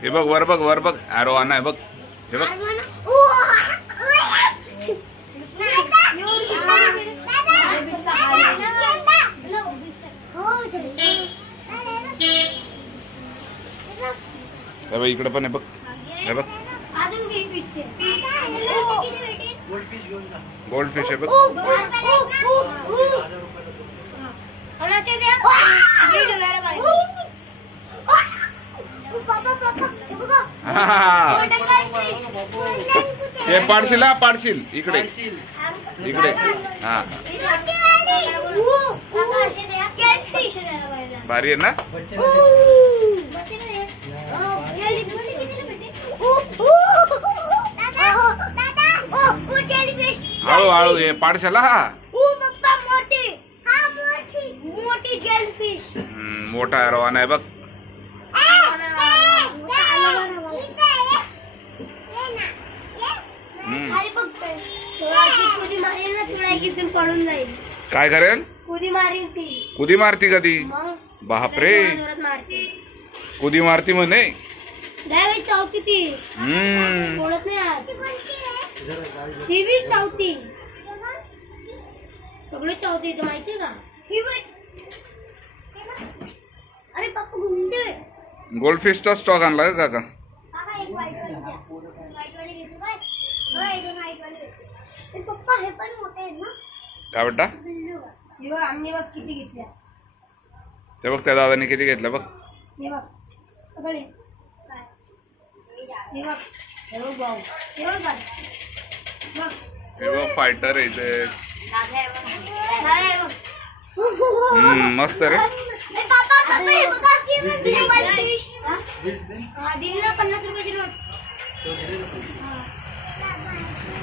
हे बघ वर बघ वर बघ ॲरो आना आहे बघ हे बघ इकडे पण आहे बघ हे बघ गोल्ड फिश आहे बघ हे पाडशील हा पाडशील इकडे इकडे हा भारी आहे ना हळू हळू हे पाडशाला हा मोठा रवाना आहे बघ पळून जाईल काय करेल कुदी मारती कधी बापरे कुदी मारती म्हणे चावती ती ओळख नाही चावती सगळे चावते इथं माहितीये का अरे पप्पा घुमते गोल्ड फिशचा स्टॉक आणला का काका पप्पा हे पण मोठे आहेत ना काय बेटा हे बघ आम्ही बघ किती घेतल्या ते बघ त्या दादाने किती घेतलं बघ हे बघ सगळे हे बघ हे बघ भाऊ हे बघ बघ हे बघ फायटर आहे इथे मस्त रे दिली ना 50 रुपयाची नोट